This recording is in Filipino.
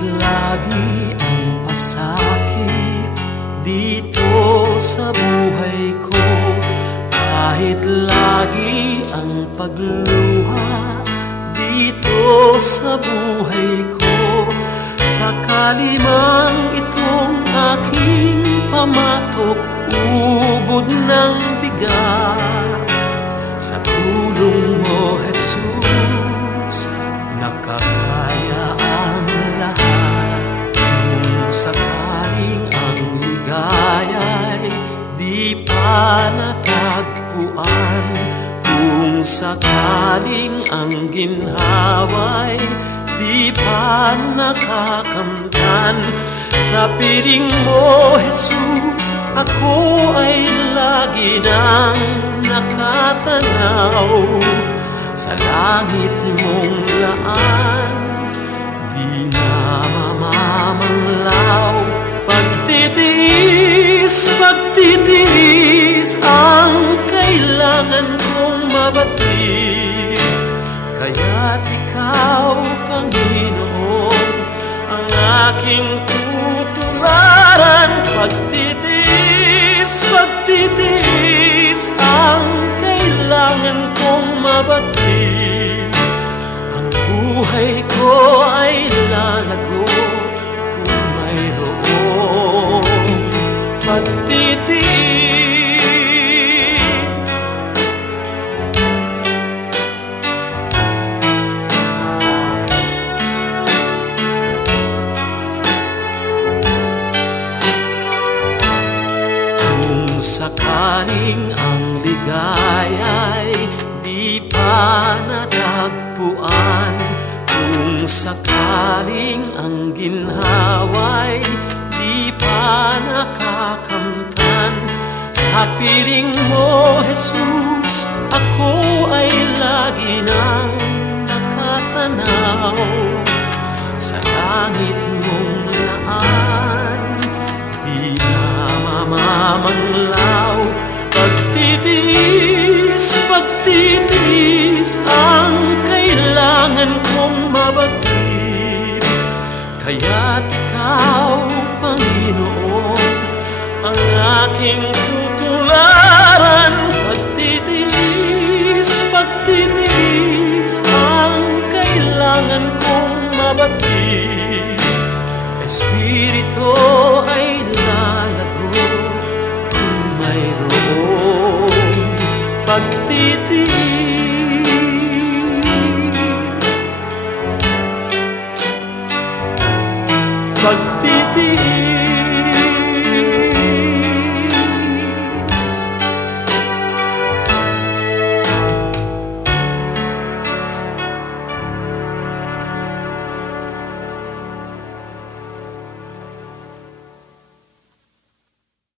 lagi ang pasakit dito sa buhay ko, kahit lagi ang pagluha dito sa buhay ko. Sakali mang itong aking pamatok ubod ng bigat, sa tulong mo, Jesus, nakakaya ang lahat. Kung sakaling ang ligaya'y di pa natagpuan, kung sakaling ang ginhawa'y di pa nakakamtan, sa piling mo, Jesus, ako ay lagi nang nakatanaw sa langit mong laan. Di na mamamanglaw, pagtitiis ang kailangan kong mabatid. Kaya't ikaw, Panginoon, ang aking tutularan. Pagtitiis ang kailangan kong mabatid. Ang buhay ko ay lalago kung mayroong pagtitiis. Sakaling ang ligaya'y di pa natagpuan, kung sakaling ang ginhawa'y di pa nakakamtan, sa piling mo, Jesus, ako ay lagi nang nakatanaw sa langit mong laan. Di na mamamanglaw, pagtitiis ang kailangan kong mabatid. Kaya't ikaw, Panginoon, ang aking tutularan. Pagtitiis ang kailangan kong mabatid. Espiritu ay lalago kung mayroong pagtitiis.